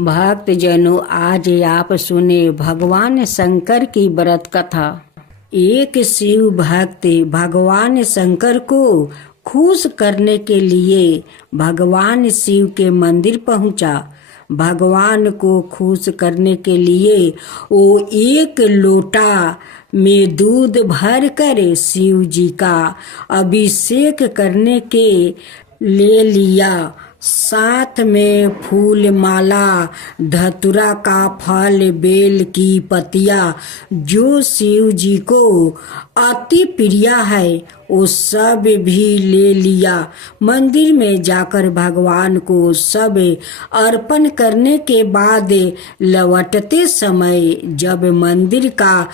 भक्त जनों, आज आप सुने भगवान शंकर की व्रत कथा। एक शिव भक्त भगवान शंकर को खुश करने के लिए भगवान शिव के मंदिर पहुंचा। भगवान को खुश करने के लिए वो एक लोटा में दूध भर कर शिव जी का अभिषेक करने के ले लिया। साथ में फूल माला, धतूरा का फल, बेल की पत्तियां जो शिव जी को अति प्रिय है वो सब भी ले लिया। मंदिर में जाकर भगवान को सब अर्पण करने के बाद लौटते समय जब मंदिर का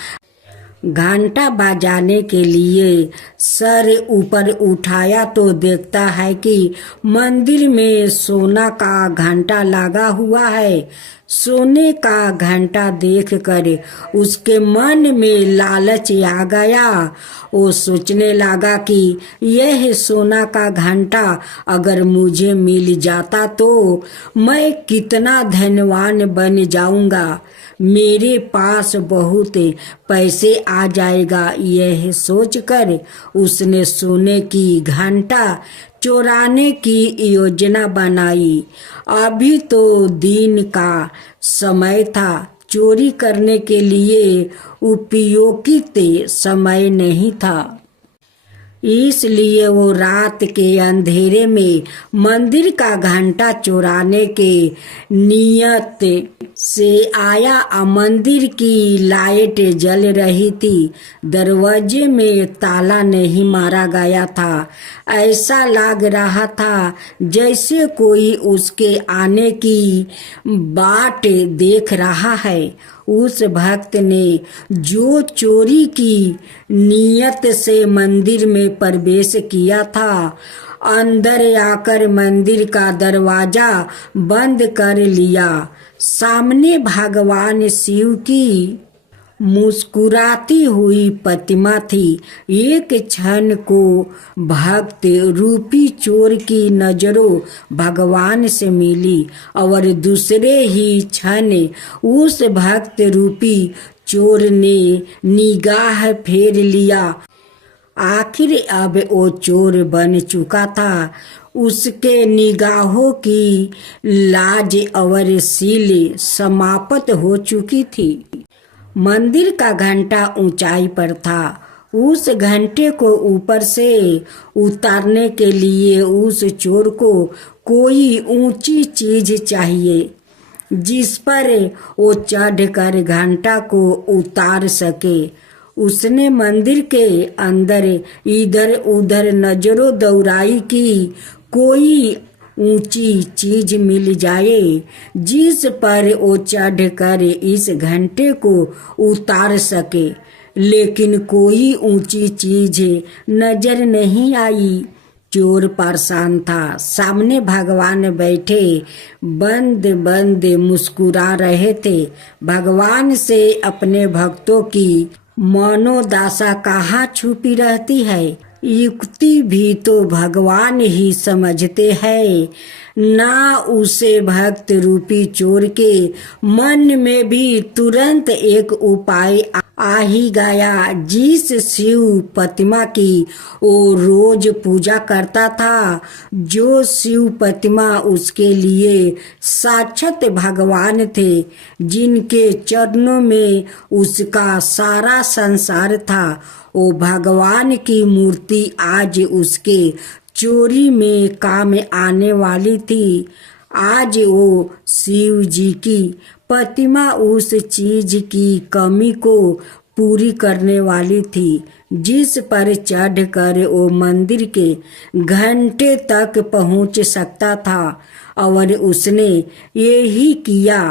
घंटा बजाने के लिए सर ऊपर उठाया तो देखता है कि मंदिर में सोना का घंटा लगा हुआ है। सोने का घंटा देखकर उसके मन में लालच आ गया। वो सोचने लगा कि यह सोना का घंटा अगर मुझे मिल जाता तो मैं कितना धनवान बन जाऊंगा, मेरे पास बहुत पैसे आ जाएगा। यह सोचकर उसने सोने की घंटा चुराने की योजना बनाई। अभी तो दिन का समय था, चोरी करने के लिए उपयोगित समय नहीं था। इसलिए वो रात के अंधेरे में मंदिर का घंटा चुराने के नियत से आया। मंदिर की लाइट जल रही थी, दरवाजे में ताला नहीं मारा गया था। ऐसा लग रहा था जैसे कोई उसके आने की बाट देख रहा है। उस भक्त ने जो चोरी की नियत से मंदिर में प्रवेश किया था, अंदर आकर मंदिर का दरवाजा बंद कर लिया। सामने भगवान शिव की मुस्कुराती हुई प्रतिमा थी। एक क्षण को भक्त रूपी चोर की नजरों भगवान से मिली और दूसरे ही क्षण उस भक्त रूपी चोर ने निगाह फेर लिया। आखिर अब वो चोर बन चुका था। उसके निगाहों की लाज और सील समाप्त हो चुकी थी। मंदिर का घंटा ऊंचाई पर था। उस घंटे को ऊपर से उतारने के लिए उस चोर को कोई ऊंची चीज चाहिए जिस पर वो चढ़कर घंटा को उतार सके। उसने मंदिर के अंदर इधर उधर नजरों दौड़ाई कि कोई ऊंची चीज मिल जाए जिस पर वो चढ़कर इस घंटे को उतार सके, लेकिन कोई ऊंची चीज नजर नहीं आई। चोर परेशान था। सामने भगवान बैठे बंद बंद मुस्कुरा रहे थे। भगवान से अपने भक्तों की मनोदशा कहाँ छुपी रहती है, युक्ति भी तो भगवान ही समझते हैं ना। उसे भक्त रूपी चोर के मन में भी तुरंत एक उपाय आ ही गया। जिस शिव प्रतिमा की वो रोज पूजा करता था, जो शिव प्रतिमा उसके लिए साक्षात भगवान थे, जिनके चरणों में उसका सारा संसार था, वो भगवान की मूर्ति आज उसके चोरी में काम आने वाली थी। आज वो शिव जी की प्रतिमा उस चीज की कमी को पूरी करने वाली थी जिस पर चढ़कर वो मंदिर के घंटे तक पहुंच सकता था। और उसने यही किया।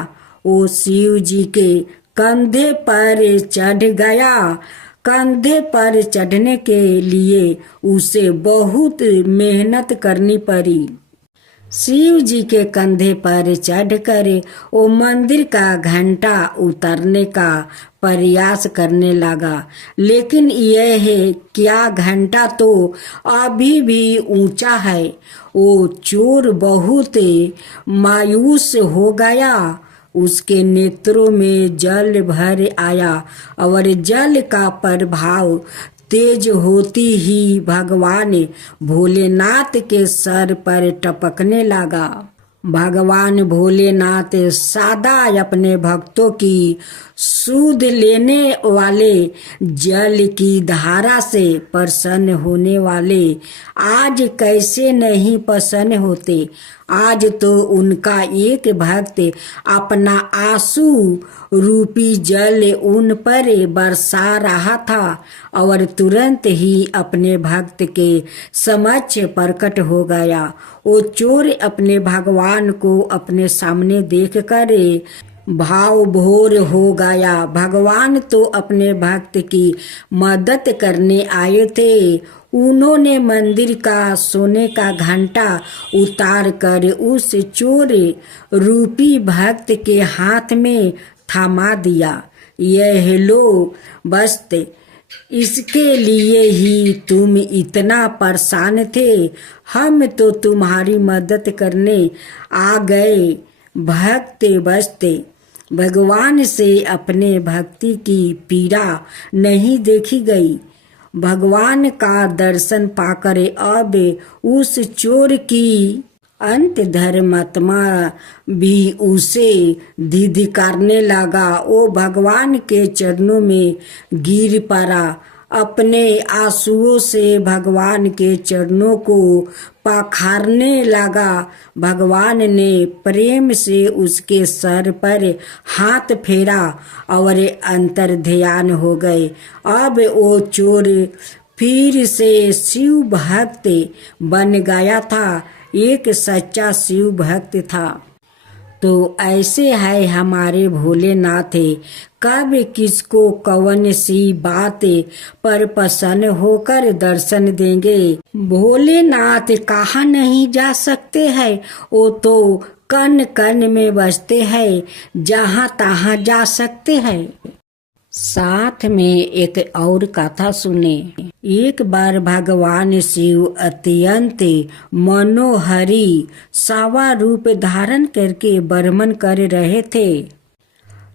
वो शिव जी के कंधे पर चढ़ गया। कंधे पर चढ़ने के लिए उसे बहुत मेहनत करनी पड़ी। शिव जी के कंधे पर चढ़कर वो मंदिर का घंटा उतारने का प्रयास करने लगा, लेकिन यह है क्या, घंटा तो अभी भी ऊंचा है। वो चोर बहुत मायूस हो गया, उसके नेत्रों में जल भर आया और जल का प्रभाव तेज होती ही भगवान भोलेनाथ के सर पर टपकने लगा। भगवान भोलेनाथ सदा अपने भक्तों की सूद लेने वाले, जल की धारा से प्रसन्न होने वाले आज कैसे नहीं प्रसन्न होते। आज तो उनका एक भक्त अपना आंसू रूपी जल उन पर बरसा रहा था और तुरंत ही अपने भक्त के समक्ष प्रकट हो गया। वो चोर अपने भगवान को अपने सामने देखकर भाव भोर हो गया। भगवान तो अपने भक्त की मदद करने आए थे। उन्होंने मंदिर का सोने का घंटा उतार कर उस चोर रूपी भक्त के हाथ में थमा दिया। यह लो बस्ते, इसके लिए ही तुम इतना परेशान थे, हम तो तुम्हारी मदद करने आ गए। भक्त बस्ते, भगवान से अपने भक्ति की पीड़ा नहीं देखी गई। भगवान का दर्शन पाकर अब उस चोर की अंत धर्मात्मा भी उसे धिक्कारने लगा। वो भगवान के चरणों में गिर पड़ा, अपने आंसुओं से भगवान के चरणों को पखारने लगा। भगवान ने प्रेम से उसके सर पर हाथ फेरा और अंतर ध्यान हो गए। अब वो चोर फिर से शिव भक्त बन गया था, एक सच्चा शिव भक्त था। तो ऐसे है हमारे भोलेनाथ, कब किसको कौन सी बात पर प्रसन्न होकर दर्शन देंगे। भोलेनाथ कहाँ नहीं जा सकते हैं, वो तो कण कण में बसते हैं, जहाँ तहाँ जा सकते हैं। साथ में एक और कथा सुने। एक बार भगवान शिव अत्यंत मनोहरी सावा रूप धारण करके भ्रमण कर रहे थे।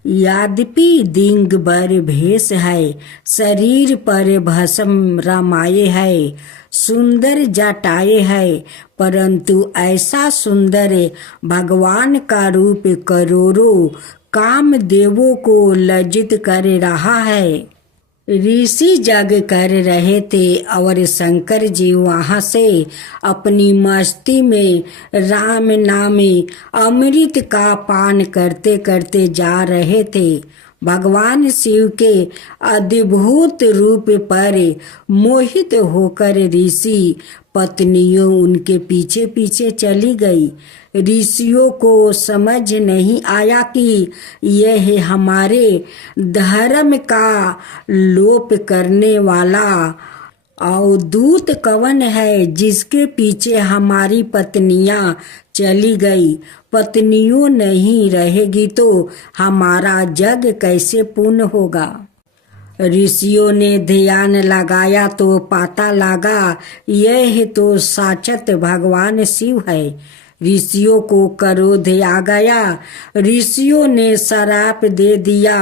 यद्यपि दिगंबर भेष है, शरीर पर भस्म रमाये है, सुंदर जटाए है, परंतु ऐसा सुंदर भगवान का रूप करोड़ों कामदेवों को लज्जित कर रहा है। ऋषि जग कर रहे थे और शंकर जी वहां से अपनी मस्ती में राम नामी अमृत का पान करते करते जा रहे थे। भगवान शिव के अद्भुत रूप पर मोहित होकर ऋषि पत्नियों उनके पीछे पीछे चली गई। ऋषियों को समझ नहीं आया कि यह हमारे धर्म का लोप करने वाला अवधूत कौन है, जिसके पीछे हमारी पत्नियां चली गई। पत्नियों नहीं रहेगी तो हमारा जग कैसे पूर्ण होगा। ऋषियों ने ध्यान लगाया तो पता लगा यह तो साक्षात भगवान शिव है। ऋषियों को क्रोध आ गया। ऋषियों ने श्राप दे दिया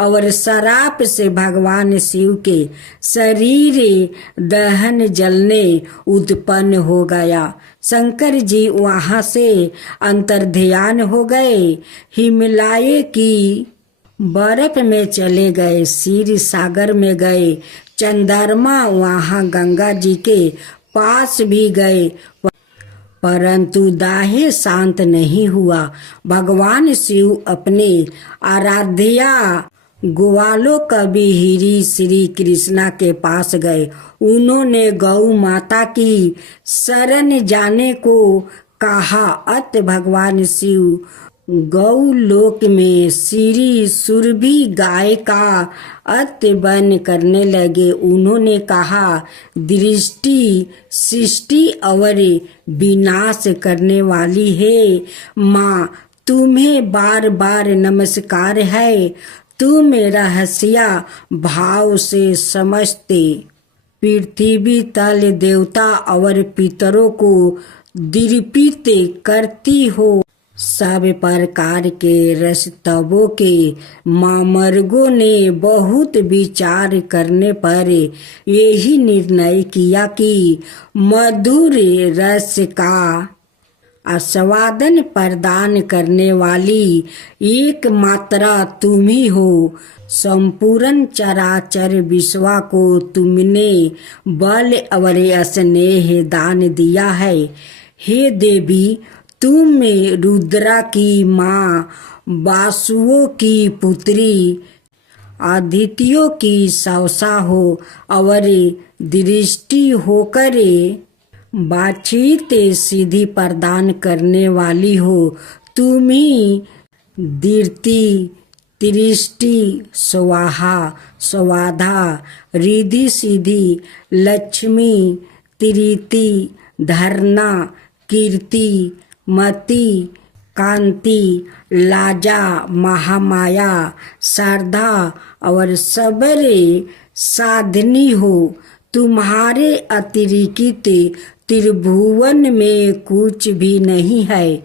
और श्राप से भगवान शिव के शरीर दहन जलने उत्पन्न हो गया। शंकर जी वहां से अंतर्ध्यान हो गए, हिमालय की बर्फ में चले गए, क्षीर सागर में गए, चंद्रमा वहां गंगा जी के पास भी गए, परंतु दाहे शांत नहीं हुआ। भगवान शिव अपने आराध्या ग्वालों कवि हिरी श्री कृष्णा के पास गए। उन्होंने गौ माता की शरण जाने को कहा। अत भगवान शिव गौलोक में श्री सुरभि गाय का अत्य बन करने लगे। उन्होंने कहा, दृष्टि सृष्टि और विनाश करने वाली है माँ, तुम्हें बार बार नमस्कार है। तुम रहस्या भाव से समझते पृथ्वी तल देवता और पितरों को दीपित करती हो। सब प्रकार के रस्तवों के मामर्गों ने बहुत विचार करने पर यही निर्णय किया कि मधुर रस का आस्वादन प्रदान करने वाली एकमात्र तुम ही हो। संपूर्ण चराचर विश्व को तुमने बल और स्नेह दान दिया है। हे देवी, तुम रुद्रा की माँ, वासुओं की पुत्री, आदित्यों की सौसा हो और दृष्टि होकर बातचीत सिद्धि प्रदान करने वाली हो। तुम ही दीप्ति, दृष्टि, स्वाहा, स्वाधा, रिद्धि सिद्धि, लक्ष्मी, तृप्ति, धरना, कीर्ति, मति, कांति, लाजा, महामाया, श्रद्धा और सबरे साधनी हो। तुम्हारे अतिरिक्त त्रिभुवन में कुछ भी नहीं है।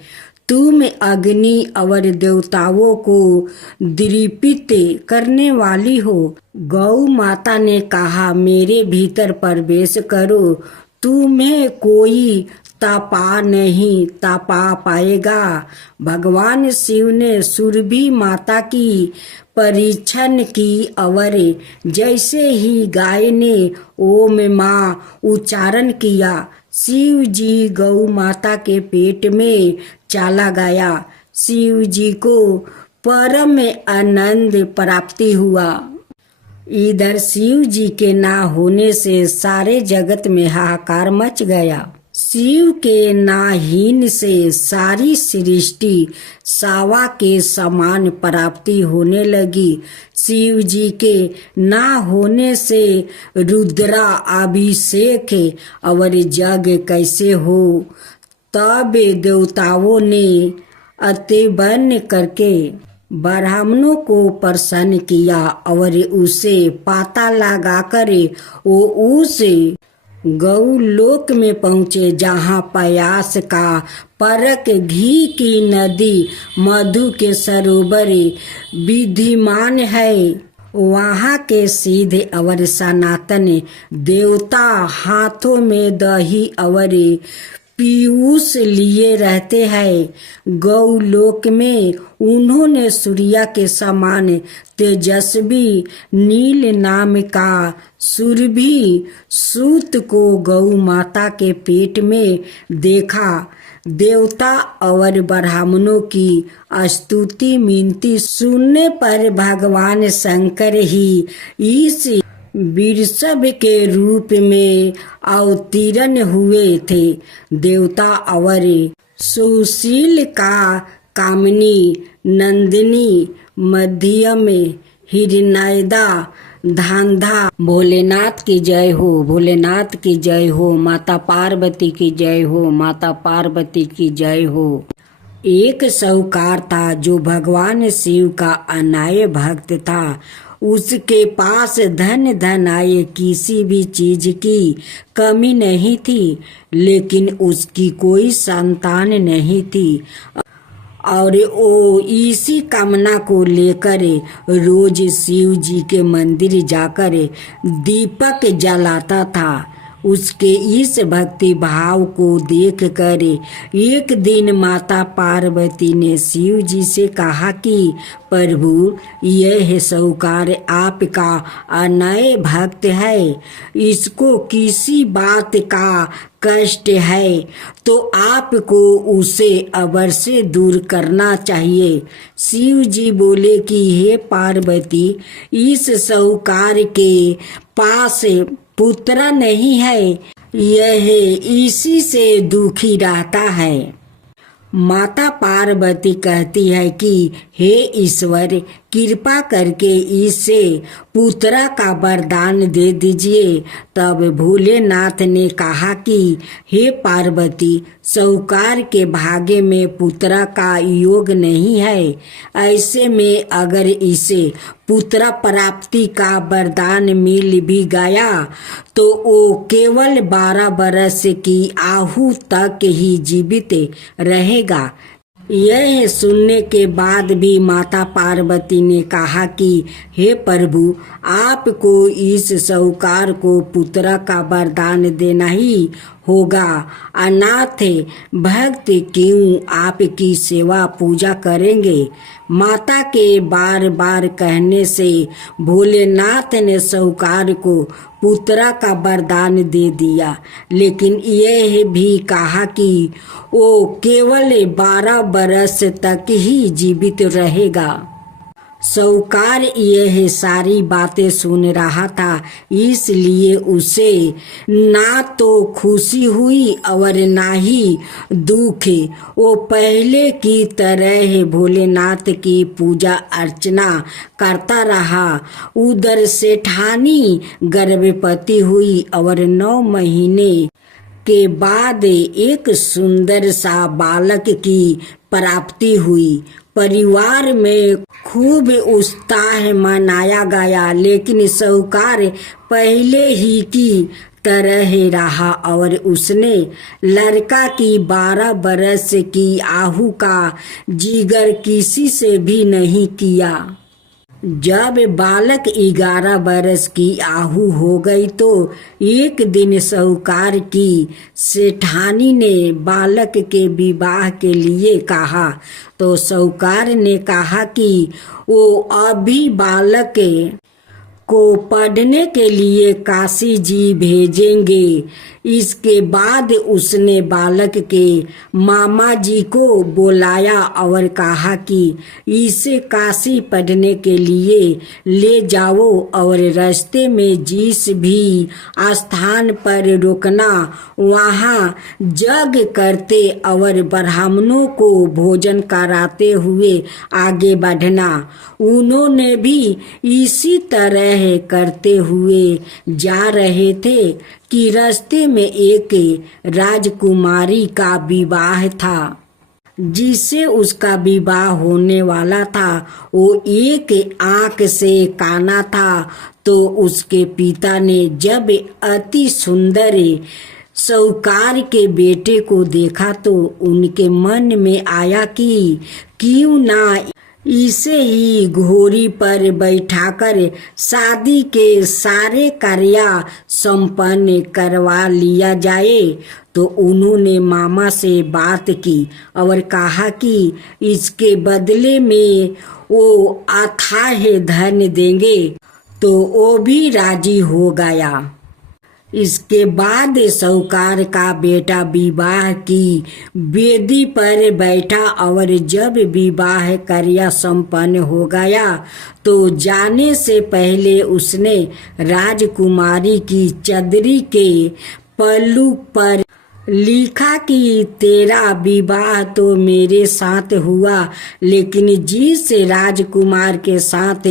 तुम अग्नि और देवताओं को दीपित करने वाली हो। गौ माता ने कहा, मेरे भीतर प्रवेश करो, तुम्हें कोई तपा पाएगा। भगवान शिव ने सुरभि माता की परीक्षण की और जैसे ही गाय ने ओम माँ उच्चारण किया, शिव जी गौ माता के पेट में चला गया। शिव जी को परम आनंद प्राप्ति हुआ। इधर शिव जी के ना होने से सारे जगत में हाहाकार मच गया। शिव के नाहीन से सारी सृष्टि सावा के समान प्राप्ति होने लगी। शिव जी के ना होने से रुद्रा अभिषेक और जग कैसे हो। तब देवताओं ने अतिबन करके ब्राह्मणों को प्रसन्न किया और उसे पाता लगाकर वो उस गौलोक में पहुँचे जहाँ प्रयास का परक घी की नदी मधु के सरोवर विद्यमान है। वहाँ के सीधे और सनातन देवता हाथों में दही और पीयूष लिए रहते हैं। गौलोक में उन्होंने सूर्य के समान तेजस्वी नील नाम का सुरभि सूत को गौ माता के पेट में देखा। देवता और ब्राह्मणों की स्तुति मिनती सुनने पर भगवान शंकर ही इस वृषभ के रूप में अवतीर्ण हुए थे। देवता और सुशील का कामिनी, नंदिनी, मध्यम, हिरण्यदा, धांधा। भोलेनाथ की जय हो, भोलेनाथ की जय हो, माता पार्वती की जय हो, माता पार्वती की जय हो। एक साहूकार था जो भगवान शिव का अनाय भक्त था। उसके पास धन आए किसी भी चीज की कमी नहीं थी, लेकिन उसकी कोई संतान नहीं थी और वो इसी कामना को लेकर रोज शिव जी के मंदिर जाकर दीपक जलाता था। उसके इस भक्ति भाव को देखकर एक दिन माता पार्वती ने शिव जी से कहा कि प्रभु, यह साहूकार आपका अनय भक्त है, इसको किसी बात का कष्ट है तो आपको उसे अवश्य दूर करना चाहिए। शिव जी बोले कि हे पार्वती, इस साहूकार के पास पुत्र नहीं है, यह इसी से दुखी रहता है। माता पार्वती कहती है कि हे ईश्वर, कृपा करके इसे पुत्रा का वरदान दे दीजिए। तब भोलेनाथ ने कहा कि हे पार्वती, साहूकार के भाग्य में पुत्रा का योग नहीं है। ऐसे में अगर इसे पुत्र प्राप्ति का वरदान मिल भी गया तो वो केवल 12 बरस की आयु तक ही जीवित रहेगा। यह सुनने के बाद भी माता पार्वती ने कहा कि हे प्रभु, आपको इस साहूकार को पुत्र का वरदान देना ही होगा। अनाथ भक्त क्यों आपकी सेवा पूजा करेंगे। माता के बार बार कहने से भोलेनाथ ने साहूकार को पुत्रा का वरदान दे दिया, लेकिन यह भी कहा कि वो केवल 12 बरस तक ही जीवित रहेगा। साहूकार यह सारी बातें सुन रहा था, इसलिए उसे ना तो खुशी हुई और ना ही दुख। वो पहले की तरह भोलेनाथ की पूजा अर्चना करता रहा। उधर सेठानी गर्भवती हुई और 9 महीने के बाद एक सुंदर सा बालक की प्राप्ति हुई। परिवार में खूब उत्साह मनाया गया, लेकिन साहूकार पहले ही की तरह रहा और उसने लड़का की 12 बरस की आयु का जिक्र किसी से भी नहीं किया। जब बालक 11 बरस की आयु हो गई तो एक दिन साहूकार की सेठानी ने बालक के विवाह के लिए कहा। तो साहूकार ने कहा कि वो अभी बालक को पढ़ने के लिए काशी जी भेजेंगे। इसके बाद उसने बालक के मामा जी को बुलाया और कहा कि इसे काशी पढ़ने के लिए ले जाओ और रास्ते में जिस भी स्थान पर रुकना वहाँ यज्ञ करते और ब्राह्मणों को भोजन कराते हुए आगे बढ़ना। उन्होंने भी इसी तरह करते हुए जा रहे थे कि रास्ते में एक राजकुमारी का विवाह था। जिससे उसका विवाह होने वाला था वो एक आंख से काना था। तो उसके पिता ने जब अति सुंदर साहूकार के बेटे को देखा तो उनके मन में आया कि क्यों ना इसे ही घोड़ी पर बैठाकर शादी के सारे कार्य संपन्न करवा लिया जाए। तो उन्होंने मामा से बात की और कहा कि इसके बदले में वो अथाह धन देंगे। तो वो भी राजी हो गया। इसके बाद साहूकार का बेटा विवाह की वेदी पर बैठा और जब विवाह कार्य संपन्न हो गया तो जाने से पहले उसने राजकुमारी की चदरी के पल्लू पर लिखा कि तेरा विवाह तो मेरे साथ हुआ, लेकिन जिस राजकुमार के साथ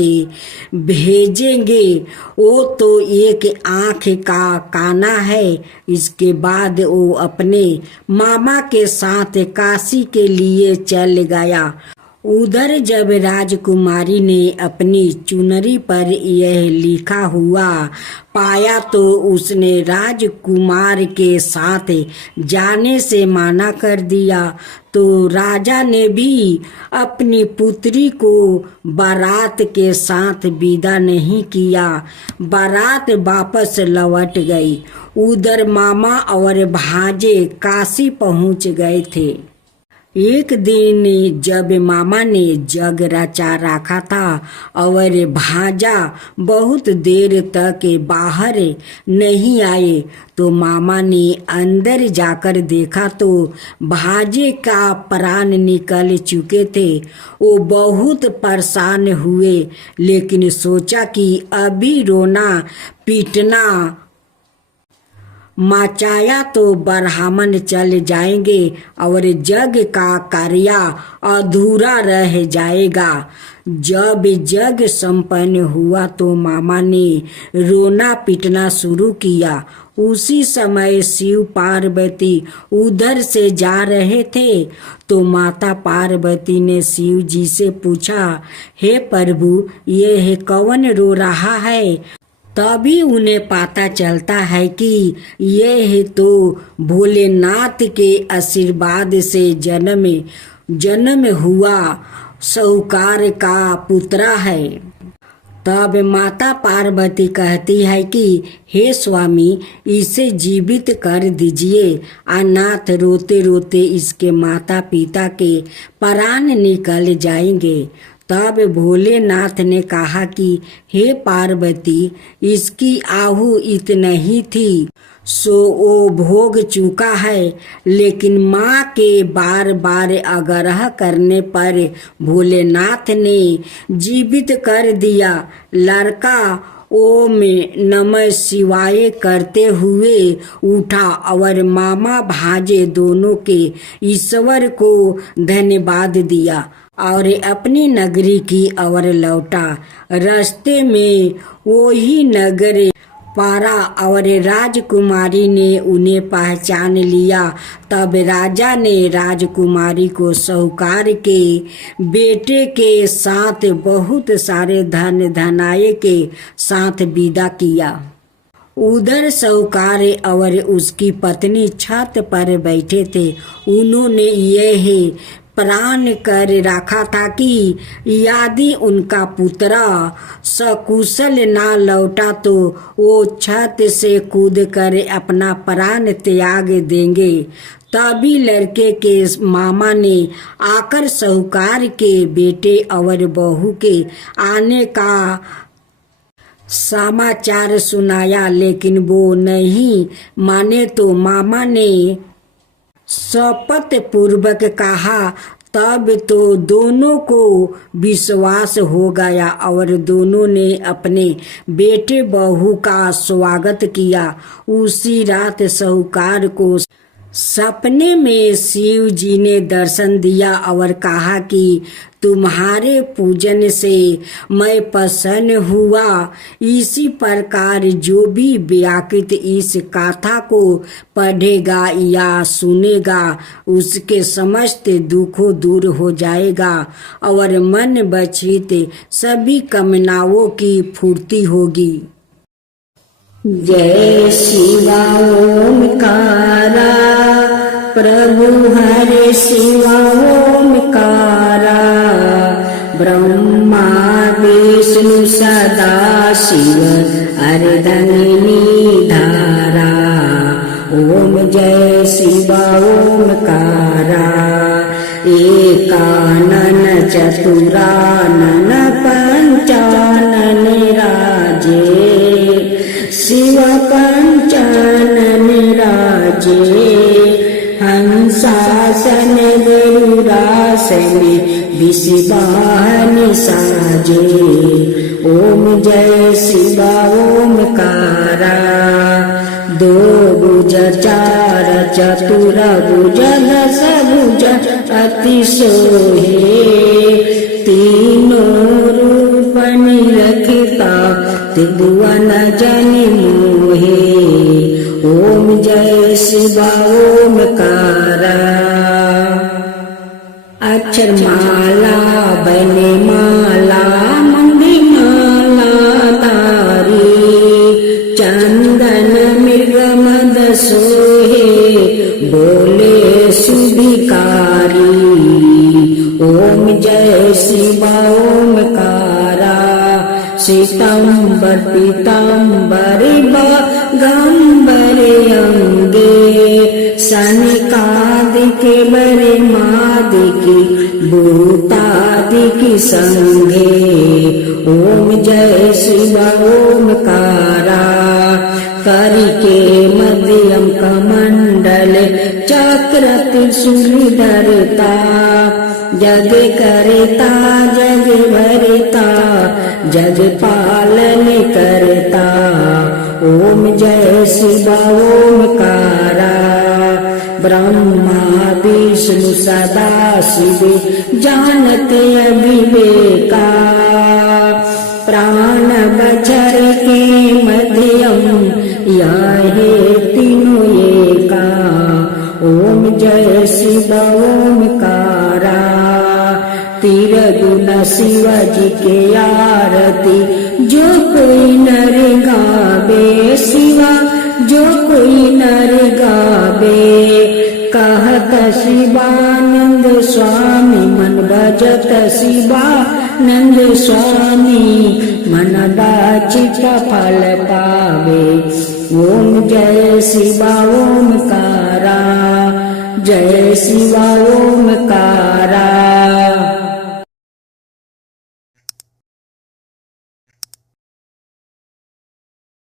भेजेंगे वो तो एक आंख का काना है। इसके बाद वो अपने मामा के साथ काशी के लिए चल गया। उधर जब राजकुमारी ने अपनी चुनरी पर यह लिखा हुआ पाया तो उसने राजकुमार के साथ जाने से मना कर दिया। तो राजा ने भी अपनी पुत्री को बारात के साथ विदा नहीं किया। बारात वापस लौट गई। उधर मामा और भांजे काशी पहुंच गए थे। एक दिन जब मामा ने जग रचा रखा था और भांजा बहुत देर तक बाहर नहीं आए तो मामा ने अंदर जाकर देखा तो भांजे का प्राण निकल चुके थे। वो बहुत परेशान हुए, लेकिन सोचा कि अभी रोना पीटना मचाया तो ब्राह्मण चल जाएंगे और जग का कार्य अधूरा रह जाएगा। जब जग संपन्न हुआ तो मामा ने रोना पीटना शुरू किया। उसी समय शिव पार्वती उधर से जा रहे थे तो माता पार्वती ने शिव जी से पूछा, हे प्रभु, ये कौन रो रहा है? तभी उन्हें पता चलता है कि ये तो भोलेनाथ के आशीर्वाद से जन्म हुआ साहूकार का पुत्र है। तब माता पार्वती कहती है कि हे स्वामी, इसे जीवित कर दीजिए। अनाथ रोते रोते इसके माता पिता के प्राण निकल जाएंगे। तब भोलेनाथ ने कहा कि हे पार्वती, इसकी आहु इतना ही थी, सो वो भोग चुका है। लेकिन माँ के बार बार आग्रह करने पर भोलेनाथ ने जीवित कर दिया। लड़का ओम नमः शिवाय करते हुए उठा और मामा भांजे दोनों के ईश्वर को धन्यवाद दिया और अपनी नगरी की ओर लौटा। रास्ते में वही नगर पारा और राजकुमारी ने उन्हें पहचान लिया। तब राजा ने राजकुमारी को साहूकार के बेटे के साथ बहुत सारे धन धनाये के साथ विदा किया। उधर साहूकार और उसकी पत्नी छत पर बैठे थे। उन्होंने यह प्रण कर रखा था कि यदि उनका पुत्र सकुशल ना लौटा तो वो छत से कूद कर अपना प्राण त्याग देंगे। तभी लड़के के मामा ने आकर साहूकार के बेटे और बहू के आने का समाचार सुनाया, लेकिन वो नहीं माने तो मामा ने शपथ पूर्वक कहा। तब तो दोनों को विश्वास हो गया और दोनों ने अपने बेटे बहू का स्वागत किया। उसी रात साहूकार को सपने में शिव जी ने दर्शन दिया और कहा कि तुम्हारे पूजन से मैं प्रसन्न हुआ। इसी प्रकार जो भी व्याकृत इस कथा को पढ़ेगा या सुनेगा उसके समस्त दुखों दूर हो जाएगा और मन बचित सभी कामनाओं की पूर्ति होगी। जय शिवा ओमकारा, प्रभु हरे शिवा ओमकारा। ब्रह्मा विष्णु सदा शिव अर्धंगिनी धारा। ओम जय शिवा ओमकारा। एकानन चतुरानन पंचानन राजे। शिव पंचानन राजे। हंसासन गरुड़ासन विषवाहन साजे। ओम जय शिवा ओमकारा। दो भुज चार चतुर भुज दस भुज अति सोहे। तीनों रूप निरखता त्रिभुवन जन मोहे। ओम जय शिवा ओमकारा। अक्षर माला बने माला मंगी माला तारी। चंदन मृग मद सोहे बोले सुभिकारी। ओम जय शिवा ओमकारा। श्वेतांबर पीतांबर गंबर अंगे। सनकादिक बरे मादिकी भूतादिकी संगे। ओम जय शिवा ओमकारा। करके मध्यम कमंडल चक्र त्रिशूल धरता। जग करता जग भरता जग पालन करता। ओम जय शिवा ओमकारा। ब्रह्मा विष्णु सदा शिव जानते अविवेका। प्राण बचर के मध्यम यह तीनों एका। ओम जय शिव ओमकारा। तिरगुण शिव जी के आरती जो कोई नर गावे शिवा जो कोई नर गावे। कहत शिवानंद स्वामी मन भजत शिवानंद स्वामी मन वांछित फल पावे। ओम जय शिवा ओमकारा जय शिवा ओमकारा।